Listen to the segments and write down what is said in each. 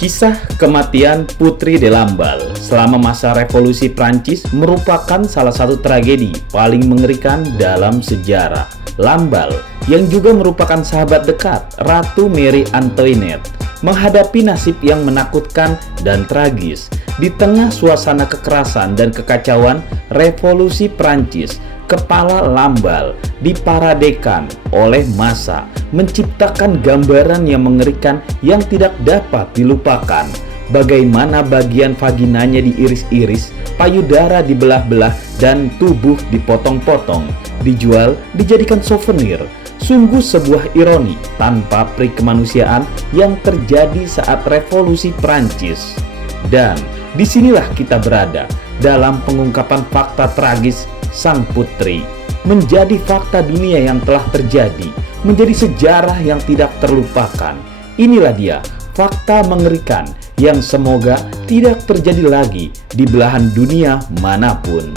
Kisah kematian Putri de Lamballe selama masa revolusi Prancis merupakan salah satu tragedi paling mengerikan dalam sejarah. Lamballe, yang juga merupakan sahabat dekat Ratu Marie Antoinette, menghadapi nasib yang menakutkan dan tragis. Di tengah suasana kekerasan dan kekacauan revolusi Prancis, kepala Lamballe diparadekan oleh massa, menciptakan gambaran yang mengerikan yang tidak dapat dilupakan. Bagaimana bagian vaginanya diiris-iris, payudara dibelah-belah, dan tubuh dipotong-potong, dijual, dijadikan souvenir. Sungguh sebuah ironi tanpa peri kemanusiaan yang terjadi saat revolusi Prancis. Dan disinilah kita berada dalam pengungkapan fakta tragis sang putri, menjadi fakta dunia yang telah terjadi, menjadi sejarah yang tidak terlupakan. Inilah dia fakta mengerikan yang semoga tidak terjadi lagi di belahan dunia manapun.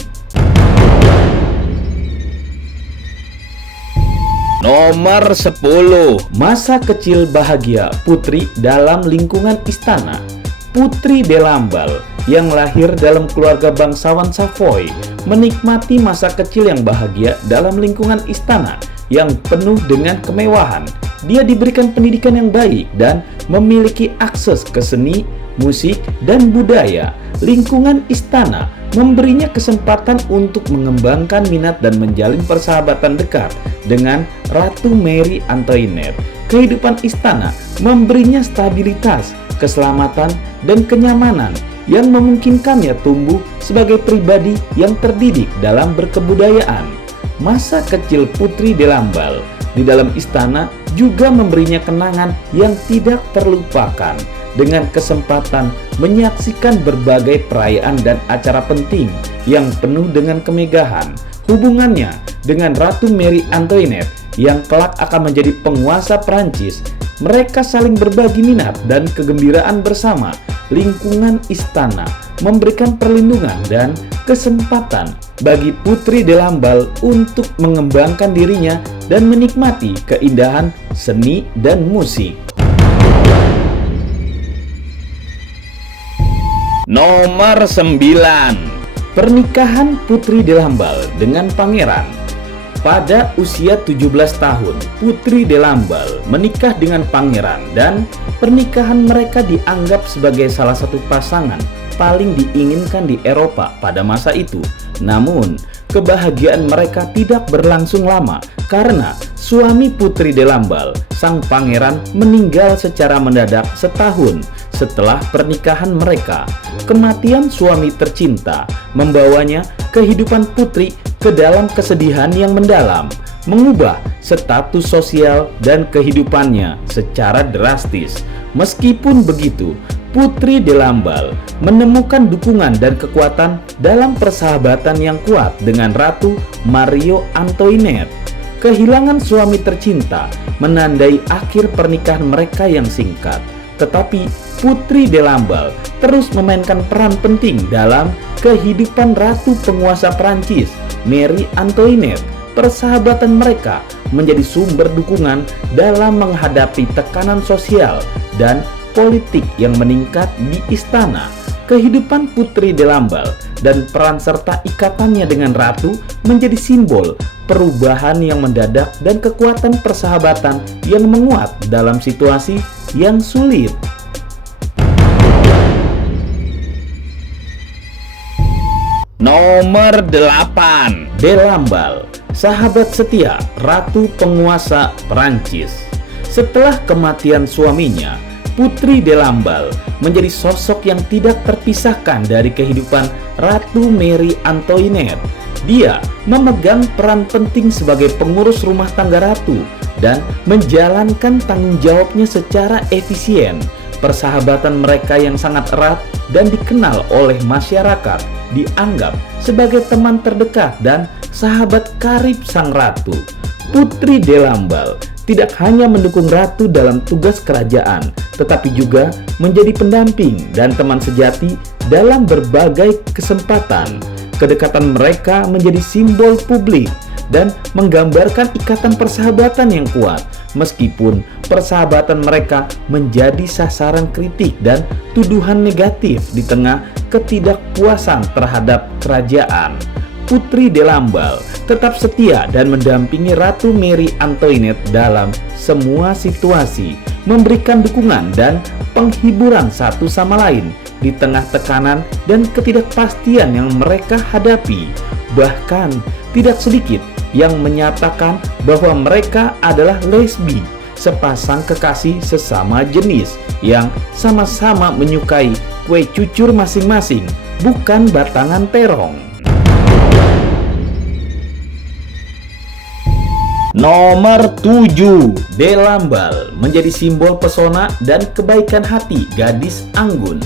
Nomor 10. Masa kecil bahagia putri dalam lingkungan istana. Putri de Lamballe yang lahir dalam keluarga bangsawan Savoy menikmati masa kecil yang bahagia dalam lingkungan istana yang penuh dengan kemewahan. Dia diberikan pendidikan yang baik dan memiliki akses ke seni, musik, dan budaya. Lingkungan istana memberinya kesempatan untuk mengembangkan minat dan menjalin persahabatan dekat dengan Ratu Marie Antoinette. Kehidupan istana memberinya stabilitas, keselamatan, dan kenyamanan yang memungkinkannya tumbuh sebagai pribadi yang terdidik dalam berkebudayaan. Masa kecil Putri de Lamballe di dalam istana juga memberinya kenangan yang tidak terlupakan, dengan kesempatan menyaksikan berbagai perayaan dan acara penting yang penuh dengan kemegahan. Hubungannya dengan Ratu Marie Antoinette yang kelak akan menjadi penguasa Prancis, mereka saling berbagi minat dan kegembiraan bersama. Lingkungan istana memberikan perlindungan dan kesempatan bagi Putri de Lamballe untuk mengembangkan dirinya dan menikmati keindahan seni dan musik. Nomor 9. Pernikahan Putri de Lamballe dengan pangeran. Pada usia 17 tahun, Putri de Lamballe menikah dengan pangeran, dan pernikahan mereka dianggap sebagai salah satu pasangan paling diinginkan di Eropa pada masa itu. Namun, kebahagiaan mereka tidak berlangsung lama karena suami Putri de Lamballe, sang pangeran, meninggal secara mendadak setahun setelah pernikahan mereka. Kematian suami tercinta membawanya kehidupan Putri ke dalam kesedihan yang mendalam, mengubah status sosial dan kehidupannya secara drastis. Meskipun begitu, Putri de Lamballe menemukan dukungan dan kekuatan dalam persahabatan yang kuat dengan Ratu Marie Antoinette. Kehilangan suami tercinta menandai akhir pernikahan mereka yang singkat, tetapi Putri de Lamballe terus memainkan peran penting dalam kehidupan Ratu penguasa Prancis, Marie Antoinette. Persahabatan mereka menjadi sumber dukungan dalam menghadapi tekanan sosial dan politik yang meningkat di istana. Kehidupan Putri de Lamballe dan peran serta ikatannya dengan Ratu menjadi simbol perubahan yang mendadak dan kekuatan persahabatan yang menguat dalam situasi yang sulit. Nomor 8. De Lamballe, sahabat setia Ratu penguasa Prancis. Setelah kematian suaminya, Putri de Lamballe menjadi sosok yang tidak terpisahkan dari kehidupan Ratu Marie Antoinette. Dia memegang peran penting sebagai pengurus rumah tangga ratu dan menjalankan tanggung jawabnya secara efisien. Persahabatan mereka yang sangat erat dan dikenal oleh masyarakat dianggap sebagai teman terdekat dan sahabat karib sang ratu. Putri de Lamballe tidak hanya mendukung ratu dalam tugas kerajaan, tetapi juga menjadi pendamping dan teman sejati dalam berbagai kesempatan. Kedekatan mereka menjadi simbol publik dan menggambarkan ikatan persahabatan yang kuat. meskipun persahabatan mereka menjadi sasaran kritik dan tuduhan negatif di tengah ketidakpuasan terhadap kerajaan. Putri Delambal tetap setia dan mendampingi Ratu Mary Antoinette dalam semua situasi, memberikan dukungan dan penghiburan satu sama lain di tengah tekanan dan ketidakpastian yang mereka hadapi. Bahkan tidak sedikit yang menyatakan bahwa mereka adalah lesbi, sepasang kekasih sesama jenis yang sama-sama menyukai kue cucur masing-masing, bukan batangan terong. Nomor 7, Delambal menjadi simbol pesona dan kebaikan hati gadis anggun.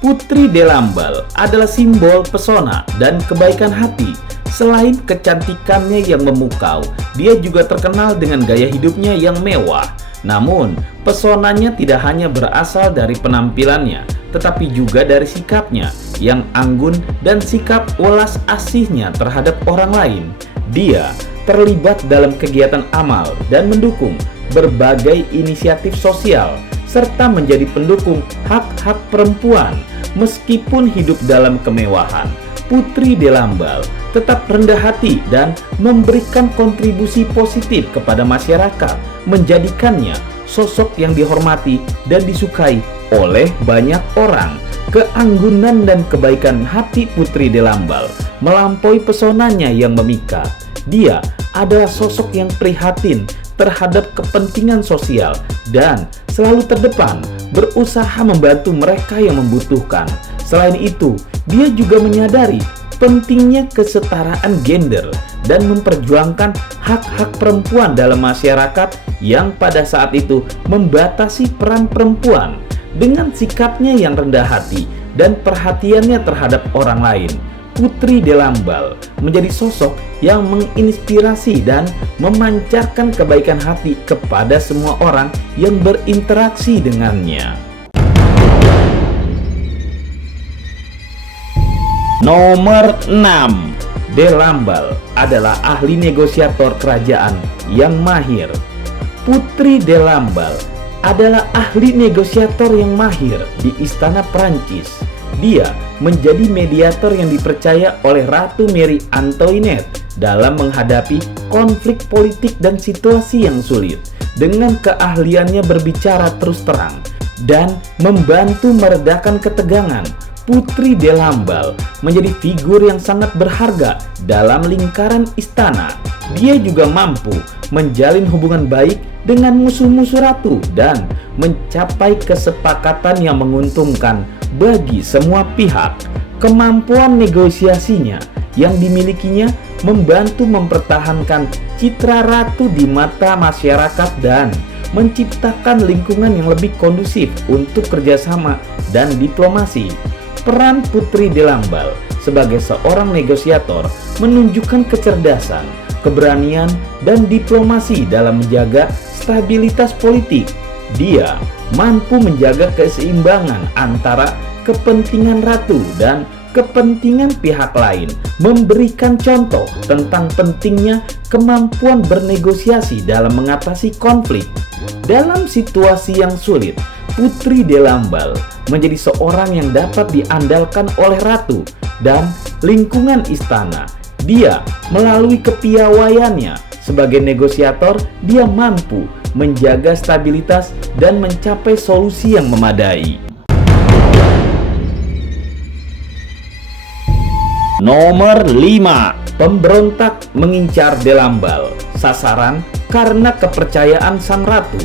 Putri Delambal adalah simbol pesona dan kebaikan hati. Selain kecantikannya yang memukau, dia juga terkenal dengan gaya hidupnya yang mewah. Namun, pesonanya tidak hanya berasal dari penampilannya, tetapi juga dari sikapnya yang anggun dan sikap welas asihnya terhadap orang lain. Dia terlibat dalam kegiatan amal dan mendukung berbagai inisiatif sosial, serta menjadi pendukung hak-hak perempuan. Meskipun hidup dalam kemewahan, Putri Delambal tetap rendah hati dan memberikan kontribusi positif kepada masyarakat, menjadikannya sosok yang dihormati dan disukai oleh banyak orang. Keanggunan dan kebaikan hati Putri Delambal melampaui pesonanya yang memikat. Dia adalah sosok yang prihatin terhadap kepentingan sosial dan selalu terdepan, berusaha membantu mereka yang membutuhkan. Selain itu, dia juga menyadari pentingnya kesetaraan gender dan memperjuangkan hak-hak perempuan dalam masyarakat yang pada saat itu membatasi peran perempuan. Dengan sikapnya yang rendah hati dan perhatiannya terhadap orang lain, Putri Delambal menjadi sosok yang menginspirasi dan memancarkan kebaikan hati kepada semua orang yang berinteraksi dengannya. Nomor 6, Delambal adalah ahli negosiator kerajaan yang mahir. Putri Delambal adalah ahli negosiator yang mahir di istana Prancis. Dia menjadi mediator yang dipercaya oleh Ratu Mary Antoinette dalam menghadapi konflik politik dan situasi yang sulit. Dengan keahliannya berbicara terus terang dan membantu meredakan ketegangan, Putri Delambal menjadi figur yang sangat berharga dalam lingkaran istana. Dia juga mampu menjalin hubungan baik dengan musuh-musuh ratu dan mencapai kesepakatan yang menguntungkan bagi semua pihak. Kemampuan negosiasinya yang dimilikinya membantu mempertahankan citra ratu di mata masyarakat dan menciptakan lingkungan yang lebih kondusif untuk kerjasama dan diplomasi. Peran Putri Delambal sebagai seorang negosiator menunjukkan kecerdasan, keberanian, dan diplomasi dalam menjaga stabilitas politik. Dia mampu menjaga keseimbangan antara kepentingan ratu dan kepentingan pihak lain, memberikan contoh tentang pentingnya kemampuan bernegosiasi dalam mengatasi konflik. Dalam situasi yang sulit, Putri Delambal menjadi seorang yang dapat diandalkan oleh ratu dan lingkungan istana. Dia melalui kepiawaiannya sebagai negosiator, dia mampu menjaga stabilitas dan mencapai solusi yang memadai. Nomor 5, pemberontak mengincar Delambal. Sasaran karena kepercayaan sang ratu.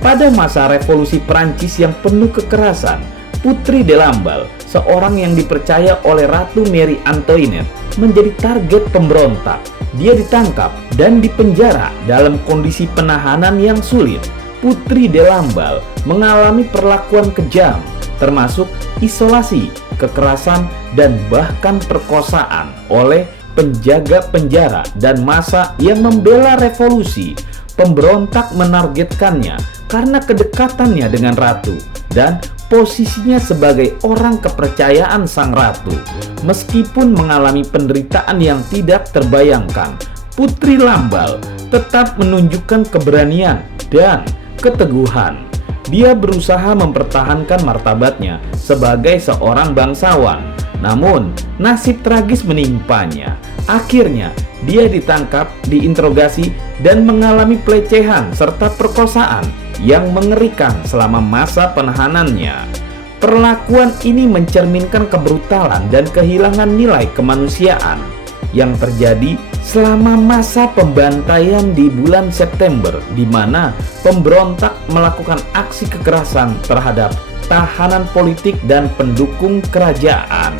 Pada masa revolusi Prancis yang penuh kekerasan, Putri Delambal, seorang yang dipercaya oleh Ratu Mary Antoinette, menjadi target pemberontak. Dia ditangkap dan dipenjara dalam kondisi penahanan yang sulit. Putri Delambal mengalami perlakuan kejam, termasuk isolasi, kekerasan, dan bahkan perkosaan oleh penjaga penjara dan massa yang membela revolusi. Pemberontak menargetkannya karena kedekatannya dengan ratu dan posisinya sebagai orang kepercayaan sang ratu. Meskipun mengalami penderitaan yang tidak terbayangkan, Putri Delambal tetap menunjukkan keberanian dan keteguhan. Dia berusaha mempertahankan martabatnya sebagai seorang bangsawan. Namun, nasib tragis menimpanya. Akhirnya, dia ditangkap, diinterogasi, dan mengalami pelecehan serta perkosaan yang mengerikan selama masa penahanannya. Perlakuan ini mencerminkan kebrutalan dan kehilangan nilai kemanusiaan yang terjadi selama masa pembantaian di bulan September, di mana pemberontak melakukan aksi kekerasan terhadap tahanan politik dan pendukung kerajaan.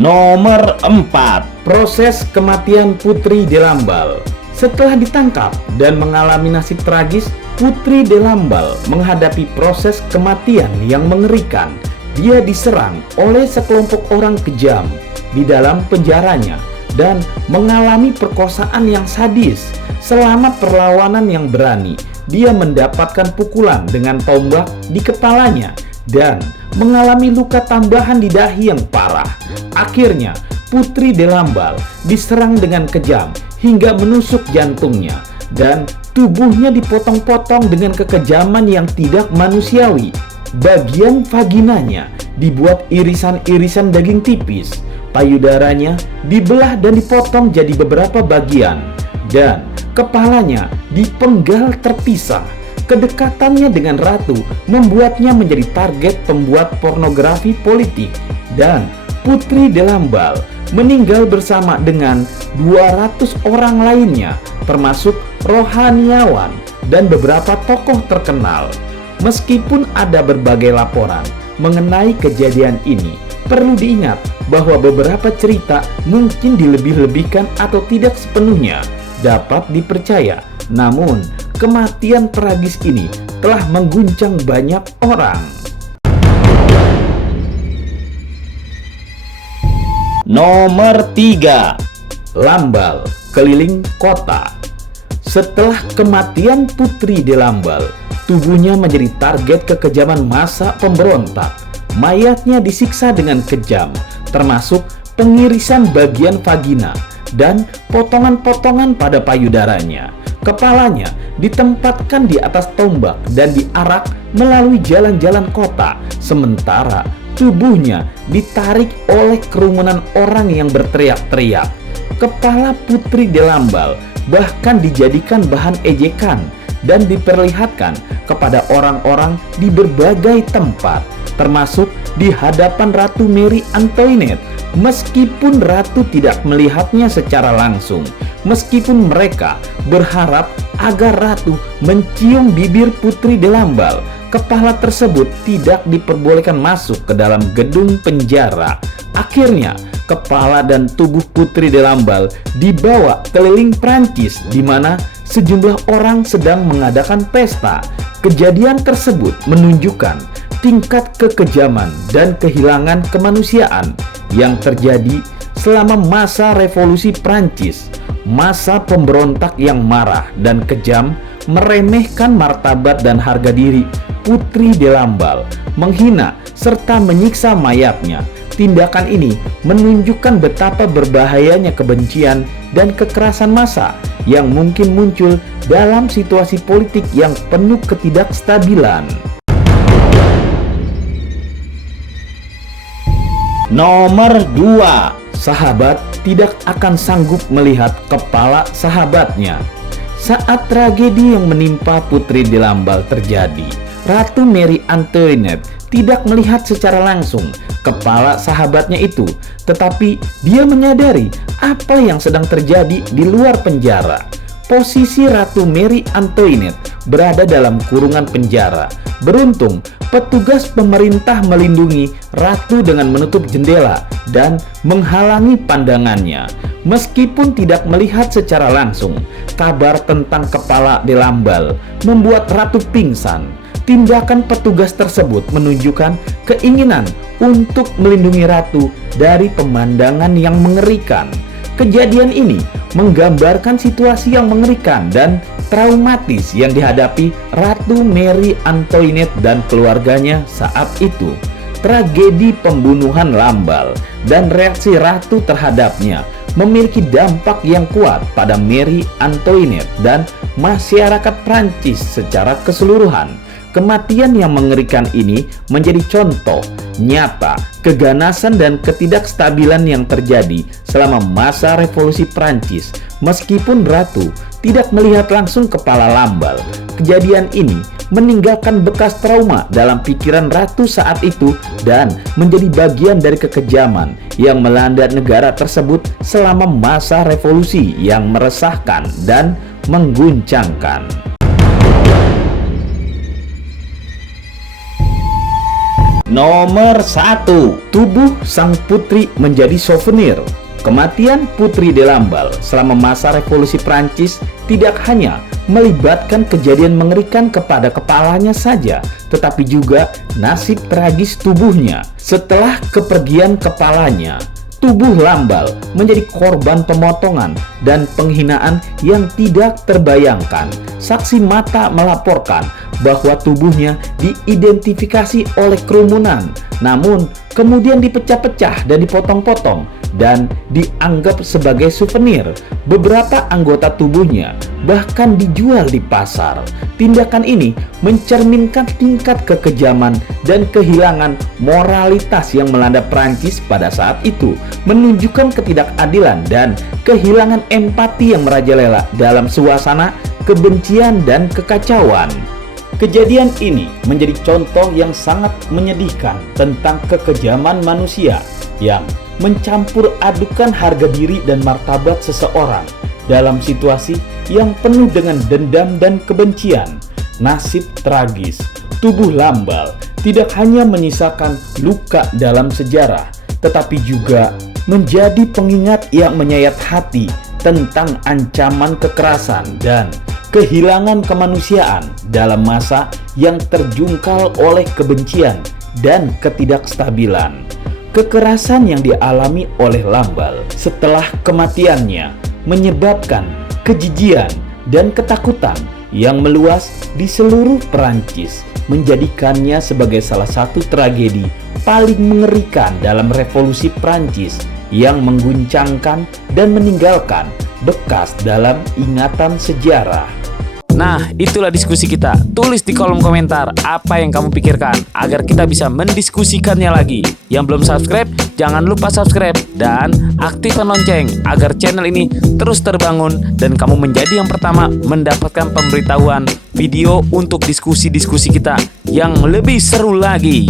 Nomor 4. Proses kematian Putri Delambal. Setelah ditangkap dan mengalami nasib tragis, Putri Delambal menghadapi proses kematian yang mengerikan. Dia diserang oleh sekelompok orang kejam di dalam penjaranya dan mengalami perkosaan yang sadis. Selama perlawanan yang berani, dia mendapatkan pukulan dengan tombak di kepalanya dan mengalami luka tambahan di dahi yang parah. Akhirnya, Putri Delambal diserang dengan kejam hingga menusuk jantungnya dan tubuhnya dipotong-potong dengan kekejaman yang tidak manusiawi. Bagian vaginanya dibuat irisan-irisan daging tipis, payudaranya dibelah dan dipotong jadi beberapa bagian, dan kepalanya dipenggal terpisah. Kedekatannya dengan ratu membuatnya menjadi target pembuat pornografi politik, dan Putri Delambal meninggal bersama dengan 200 orang lainnya, termasuk rohaniawan dan beberapa tokoh terkenal. Meskipun ada berbagai laporan mengenai kejadian ini, perlu diingat bahwa beberapa cerita mungkin dilebih-lebihkan atau tidak sepenuhnya dapat dipercaya. Namun, kematian tragis ini telah mengguncang banyak orang. Nomor 3. Lambal keliling kota. Setelah kematian Putri Delambal, tubuhnya menjadi target kekejaman massa pemberontak. Mayatnya disiksa dengan kejam, termasuk pengirisan bagian vagina dan potongan-potongan pada payudaranya. Kepalanya ditempatkan di atas tombak dan diarak melalui jalan-jalan kota, sementara tubuhnya ditarik oleh kerumunan orang yang berteriak-teriak. Kepala Putri Delambal bahkan dijadikan bahan ejekan dan diperlihatkan kepada orang-orang di berbagai tempat, termasuk di hadapan Ratu Marie Antoinette. Meskipun ratu tidak melihatnya secara langsung, meskipun mereka berharap agar ratu mencium bibir Putri Delambal, kepala tersebut tidak diperbolehkan masuk ke dalam gedung penjara. Akhirnya, kepala dan tubuh Putri Delambal dibawa keliling Prancis, di mana sejumlah orang sedang mengadakan pesta. Kejadian tersebut menunjukkan tingkat kekejaman dan kehilangan kemanusiaan yang terjadi selama masa revolusi Prancis. Masa pemberontak yang marah dan kejam meremehkan martabat dan harga diri Putri Delambal, menghina serta menyiksa mayatnya. Tindakan ini menunjukkan betapa berbahayanya kebencian dan kekerasan massa yang mungkin muncul dalam situasi politik yang penuh ketidakstabilan. Nomor 2. Sahabat tidak akan sanggup melihat kepala sahabatnya. Saat tragedi yang menimpa Putri Delambal terjadi, Ratu Marie Antoinette tidak melihat secara langsung kepala sahabatnya itu, tetapi dia menyadari apa yang sedang terjadi di luar penjara. Posisi Ratu Marie Antoinette berada dalam kurungan penjara. Beruntung, petugas pemerintah melindungi ratu dengan menutup jendela dan menghalangi pandangannya. Meskipun tidak melihat secara langsung, kabar tentang kepala Delambal membuat ratu pingsan. Tindakan petugas tersebut menunjukkan keinginan untuk melindungi ratu dari pemandangan yang mengerikan. Kejadian ini menggambarkan situasi yang mengerikan dan traumatis yang dihadapi Ratu Marie Antoinette dan keluarganya saat itu. Tragedi pembunuhan Lambal dan reaksi ratu terhadapnya memiliki dampak yang kuat pada Marie Antoinette dan masyarakat Prancis secara keseluruhan. Kematian yang mengerikan ini menjadi contoh nyata keganasan dan ketidakstabilan yang terjadi selama masa revolusi Prancis. Meskipun Ratu tidak melihat langsung kepala Lamballe, kejadian ini meninggalkan bekas trauma dalam pikiran Ratu saat itu dan menjadi bagian dari kekejaman yang melanda negara tersebut selama masa revolusi yang meresahkan dan mengguncangkan. Nomor 1. Tubuh sang putri menjadi souvenir. Kematian Putri de Lamballe selama masa revolusi Prancis tidak hanya melibatkan kejadian mengerikan kepada kepalanya saja, tetapi juga nasib tragis tubuhnya. Setelah kepergian kepalanya, tubuh Lamballe menjadi korban pemotongan dan penghinaan yang tidak terbayangkan. Saksi mata melaporkan bahwa tubuhnya diidentifikasi oleh kerumunan, namun kemudian dipecah-pecah dan dipotong-potong dan dianggap sebagai souvenir. Beberapa anggota tubuhnya bahkan dijual di pasar. Tindakan ini mencerminkan tingkat kekejaman dan kehilangan moralitas yang melanda Prancis pada saat itu, menunjukkan ketidakadilan dan kehilangan empati yang merajalela dalam suasana kebencian dan kekacauan. Kejadian ini menjadi contoh yang sangat menyedihkan tentang kekejaman manusia yang mencampur adukan harga diri dan martabat seseorang dalam situasi yang penuh dengan dendam dan kebencian. Nasib tragis tubuh Lamballe tidak hanya menyisakan luka dalam sejarah, tetapi juga menjadi pengingat yang menyayat hati tentang ancaman kekerasan dan kehilangan kemanusiaan dalam masa yang terjungkal oleh kebencian dan ketidakstabilan. Kekerasan yang dialami oleh Lamballe setelah kematiannya menyebabkan kejijian dan ketakutan yang meluas di seluruh Perancis, menjadikannya sebagai salah satu tragedi paling mengerikan dalam revolusi Prancis yang mengguncangkan dan meninggalkan bekas dalam ingatan sejarah. Nah, itulah diskusi kita. Tulis di kolom komentar apa yang kamu pikirkan agar kita bisa mendiskusikannya lagi. Yang belum subscribe, jangan lupa subscribe dan aktifkan lonceng agar channel ini terus terbangun dan kamu menjadi yang pertama mendapatkan pemberitahuan video untuk diskusi-diskusi kita yang lebih seru lagi.